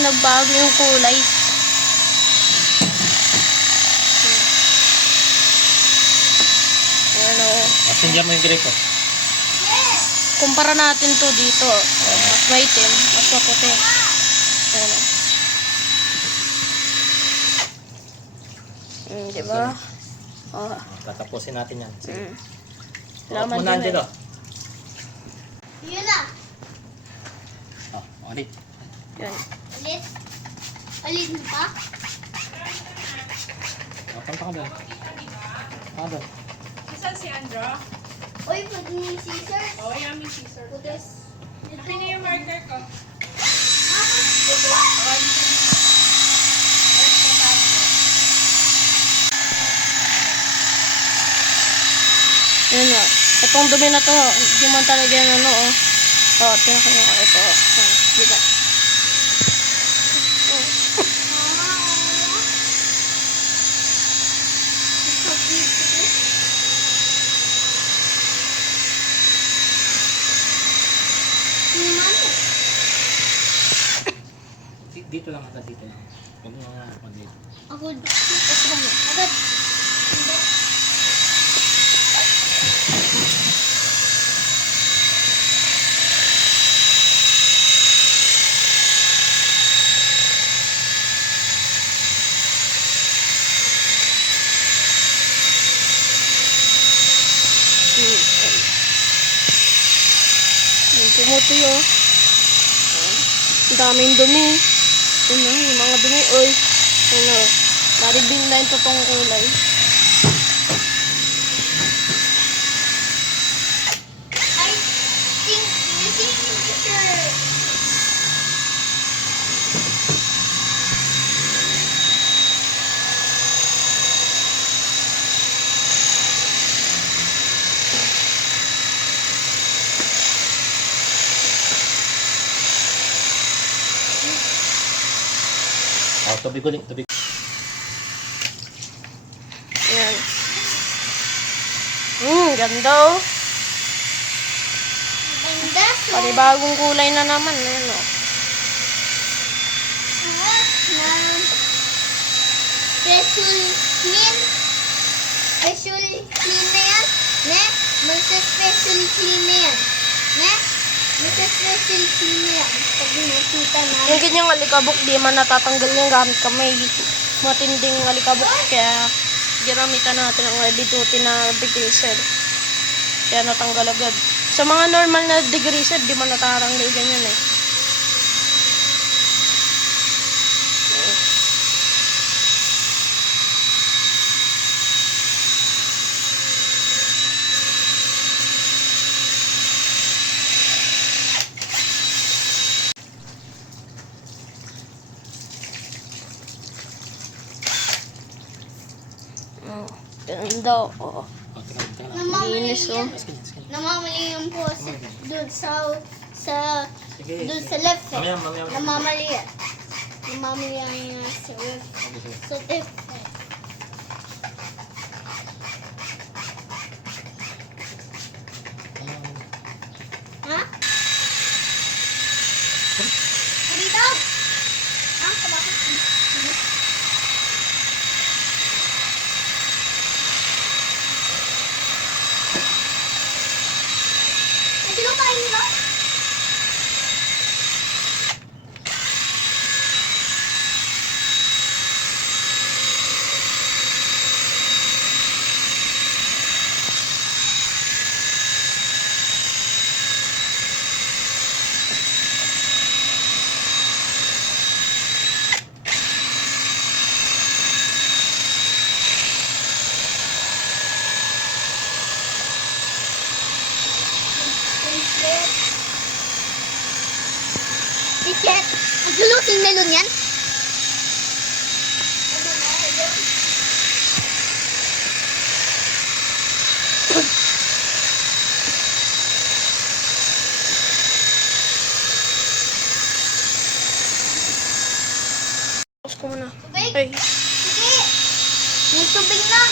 nagbago yung kulay. Ayan o. Masindihan mo yung greko. Kumpara natin to dito. Mas maitim, mas maputi. Ayan o. Diba? Oh. Tatapusin natin yan. Laman Muna din dito. Yun na. Ulit. Yan. Ulit. Ulit mo pa? Punta ka doon. Doon. Saan si Andra? Uy, pwede mo yung scissors. Oo, yung aming scissor. Putis. Akin na yung marker ko. Yan o. Itong dumi na to, hindi man talaga yan ano o. O, tinakanya ko ito. Diba? Dito lang ata, dito lang. Huwag mo nga mag-dito. Agad. Agad. Pumuti o. Ang daming dumi. Ano, yung mga dumi. Uy. Ano, na-reveal na yung totoong kulay. I think you see picture. Tubig ulit, tubig. Ayan. Ganda o. Ganda. Panibagong kulay na naman. Ayan o. Special clean. Special clean na yan. Ne? Magsa-special clean na yan. Ne? Magsa-special clean na yan. Pag nakita namin. Yung ganyang alikabok, di man natatanggal yung gamit kamay. Matinding alikabok, kaya ginamitan natin ang heavy-duty na degreaser. Kaya natanggal agad. Sa mga normal na degreaser, di man natatanggal ganyan eh. Ganda o. Linis o. Namamali yung po dun sa dun sa left eh. Mamaya. Namamali yan. Namamali yan sa left. So left eh. Ha? Dito! Ah, kabakit? Sino kain nila? Tiket. Ang lulusing melon yan. Tapos ko muna. Tubig? Ay. Sige. May tubig na.